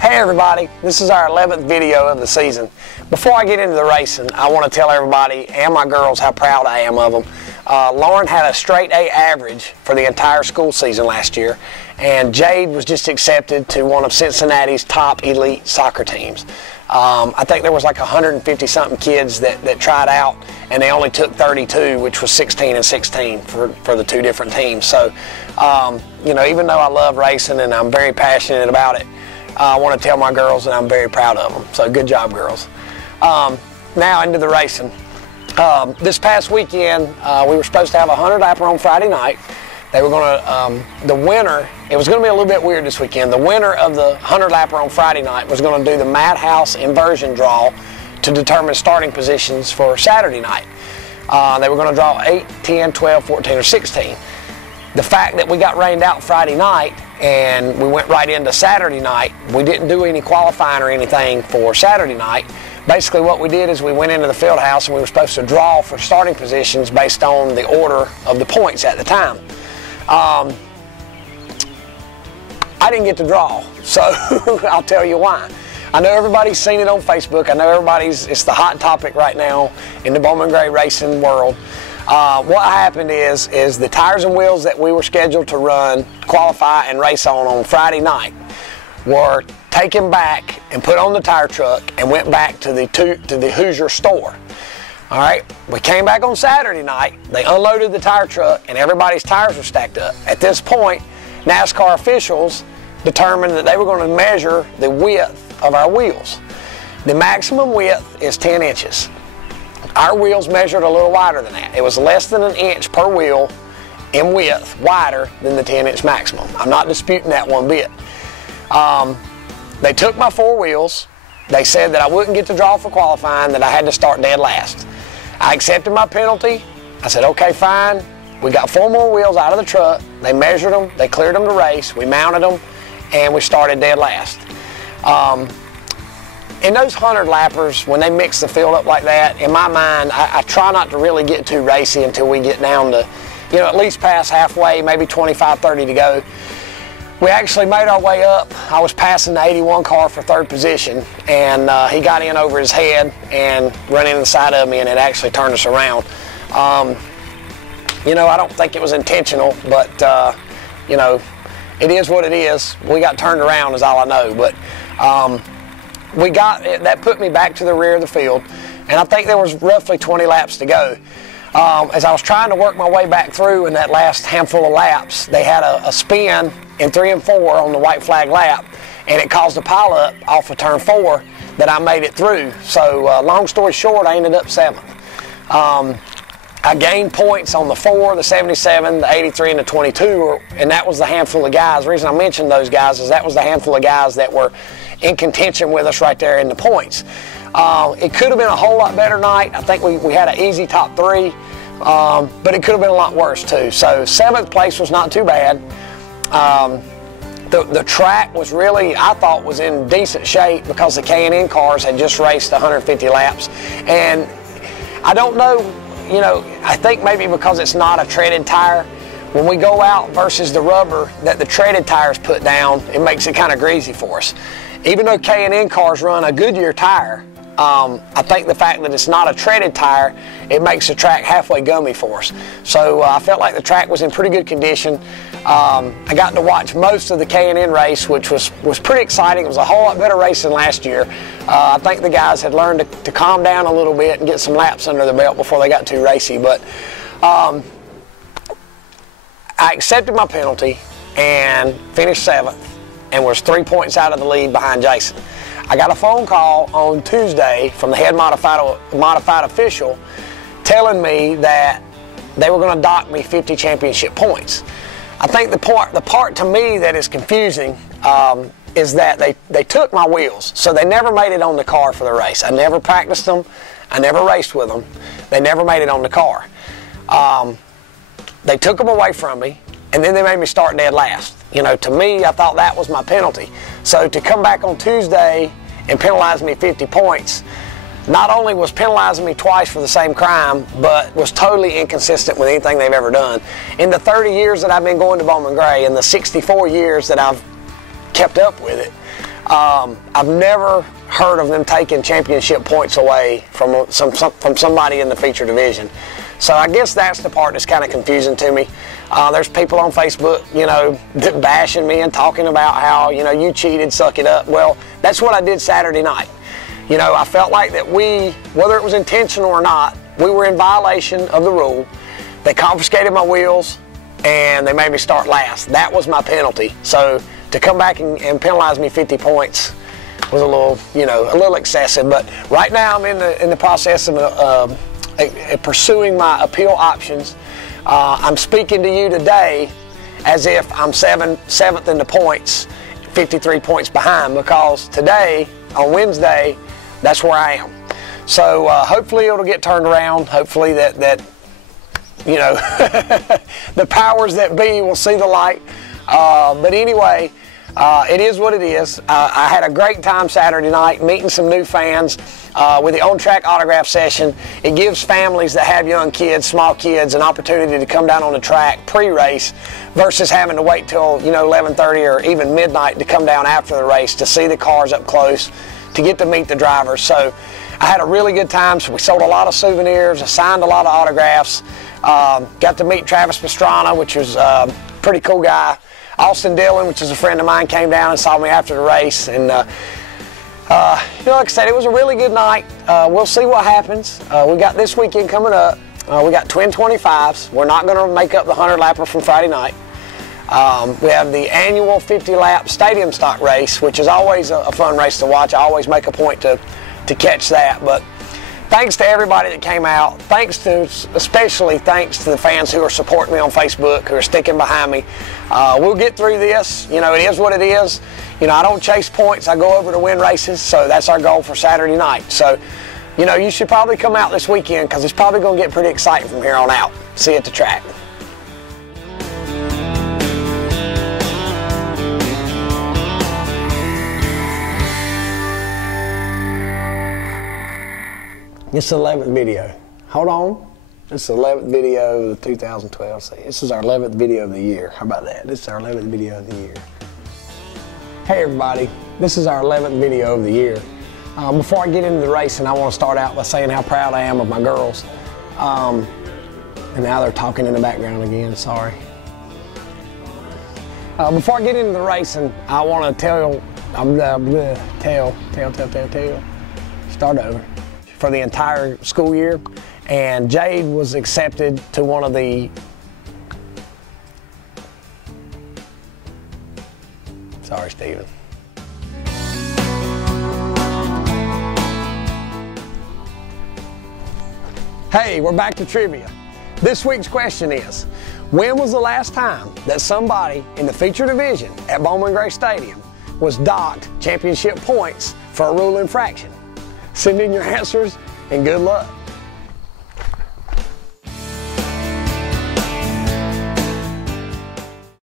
Hey everybody, this is our 11th video of the season. Before I get into the racing, I want to tell everybody and my girls how proud I am of them. Lauren had a straight A average for the entire school season last year, and Jade was just accepted to one of Cincinnati's top elite soccer teams. I think there was like 150 something kids that tried out, and they only took 32, which was 16 and 16 for the two different teams. So, you know, even though I love racing and I'm very passionate about it, I want to tell my girls that I'm very proud of them. So good job, girls. Now into the racing. This past weekend, we were supposed to have a 100 lapper on Friday night. They were going to, the winner, it was going to be a little bit weird this weekend. The winner of the 100 lapper on Friday night was going to do the MADHOUSE inversion draw to determine starting positions for Saturday night. They were going to draw 8, 10, 12, 14, or 16. The fact that we got rained out Friday night and we went right into Saturday night, we didn't do any qualifying or anything for Saturday night. Basically what we did is we went into the field house and we were supposed to draw for starting positions based on the order of the points at the time. I didn't get to draw, so I'll tell you why. I know everybody's seen it on Facebook. I know it's the hot topic right now in the Bowman Gray racing world. What happened is the tires and wheels that we were scheduled to run, qualify, and race on Friday night were taken back and put on the tire truck and went back to the Hoosier store. All right, we came back on Saturday night, they unloaded the tire truck, and everybody's tires were stacked up. At this point, NASCAR officials determined that they were going to measure the width of our wheels. The maximum width is 10 inches. Our wheels measured a little wider than that. It was less than an inch per wheel in width, wider than the 10-inch maximum. I'm not disputing that one bit. They took my 4 wheels. They said that I wouldn't get to draw for qualifying, that I had to start dead last. I accepted my penalty. I said, okay, fine. We got 4 more wheels out of the truck. They measured them. They cleared them to race. We mounted them, and we started dead last. In those 100 lappers, when they mix the field up like that, in my mind, I try not to really get too racy until we get down to, you know, at least past halfway, maybe 25, 30 to go. We actually made our way up. I was passing the 81 car for 3rd position, and he got in over his head and ran in the side of me, and it actually turned us around. You know, I don't think it was intentional, but, you know, it is what it is. We got turned around is all I know, but that put me back to the rear of the field, and I think there was roughly 20 laps to go. As I was trying to work my way back through in that last handful of laps, they had a spin in 3 and 4 on the white flag lap, and it caused a pileup off of turn 4 that I made it through. So long story short, I ended up 7th. I gained points on the 4, the 77, the 83, and the 22, and that was the handful of guys. The reason I mentioned those guys is that was the handful of guys that were in contention with us right there in the points. It could have been a whole lot better night. I think we had an easy top 3, but it could have been a lot worse too. So 7th place was not too bad. The track was really, I thought, was in decent shape because the K&N cars had just raced 150 laps. And I don't know, you know, I think maybe because it's not a treaded tire, when we go out versus the rubber that the treaded tires put down, it makes it kind of greasy for us. Even though K&N cars run a Goodyear tire, I think the fact that it's not a treaded tire, it makes the track halfway gummy for us. So I felt like the track was in pretty good condition. I got to watch most of the K&N race, which was pretty exciting. It was a whole lot better race than last year. I think the guys had learned to calm down a little bit and get some laps under the belt before they got too racy. But I accepted my penalty and finished 7th and was 3 points out of the lead behind Jason. I got a phone call on Tuesday from the head modified official telling me that they were going to dock me 50 championship points. I think the part to me that is confusing is that they took my wheels, so they never made it on the car for the race. I never practiced them. I never raced with them. They never made it on the car. They took them away from me, and then they made me start dead last. You know, to me, I thought that was my penalty. So to come back on Tuesday and penalize me 50 points, not only was penalizing me twice for the same crime, but was totally inconsistent with anything they've ever done. In the 30 years that I've been going to Bowman Gray, and the 64 years that I've kept up with it, I've never heard of them taking championship points away from somebody in the feature division. So I guess that's the part that's kind of confusing to me. There's people on Facebook, you know, bashing me and talking about how, you know, you cheated, suck it up. Well, that's what I did Saturday night. You know, I felt like that whether it was intentional or not, we were in violation of the rule. They confiscated my wheels and they made me start last. That was my penalty. So to come back and penalize me 50 points was a little excessive. But right now I'm in the process of pursuing my appeal options. I'm speaking to you today as if I'm seventh in the points, 53 points behind, because today, on Wednesday, that's where I am. So hopefully it'll get turned around. Hopefully that you know, the powers that be will see the light. But anyway, it is what it is. I had a great time Saturday night meeting some new fans with the on-track autograph session. It gives families that have young kids, small kids, an opportunity to come down on the track pre-race versus having to wait till, you know, 11:30 or even midnight to come down after the race to see the cars up close, to get to meet the drivers. So I had a really good time. So we sold a lot of souvenirs, I signed a lot of autographs, got to meet Travis Pastrana, which was a pretty cool guy. Austin Dillon, which is a friend of mine, came down and saw me after the race. And you know, like I said, it was a really good night. We'll see what happens. We got this weekend coming up. We got twin 25s. We're not going to make up the 100-lapper from Friday night. We have the annual 50-lap stadium stock race, which is always a fun race to watch. I always make a point to catch that. But thanks to everybody that came out. Especially thanks to the fans who are supporting me on Facebook, who are sticking behind me. We'll get through this. You know, it is what it is. You know, I don't chase points. I go over to win races. So that's our goal for Saturday night. So, you know, you should probably come out this weekend because it's probably going to get pretty exciting from here on out. See you at the track. This is the 11th video. Hold on. This is the 11th video of the 2012 season. This is our 11th video of the year. How about that? This is our 11th video of the year. Hey everybody, this is our 11th video of the year. Before I get into the racing, I want to start out by saying how proud I am of my girls. And now they're talking in the background again, sorry. Before I get into the racing, I want to start over. For the entire school year, and Jade was accepted to one of the sorry, Steven. Hey, we're back to trivia. This week's question is, when was the last time that somebody in the feature division at Bowman Gray Stadium was docked championship points for a rule infraction? Send in your answers and good luck.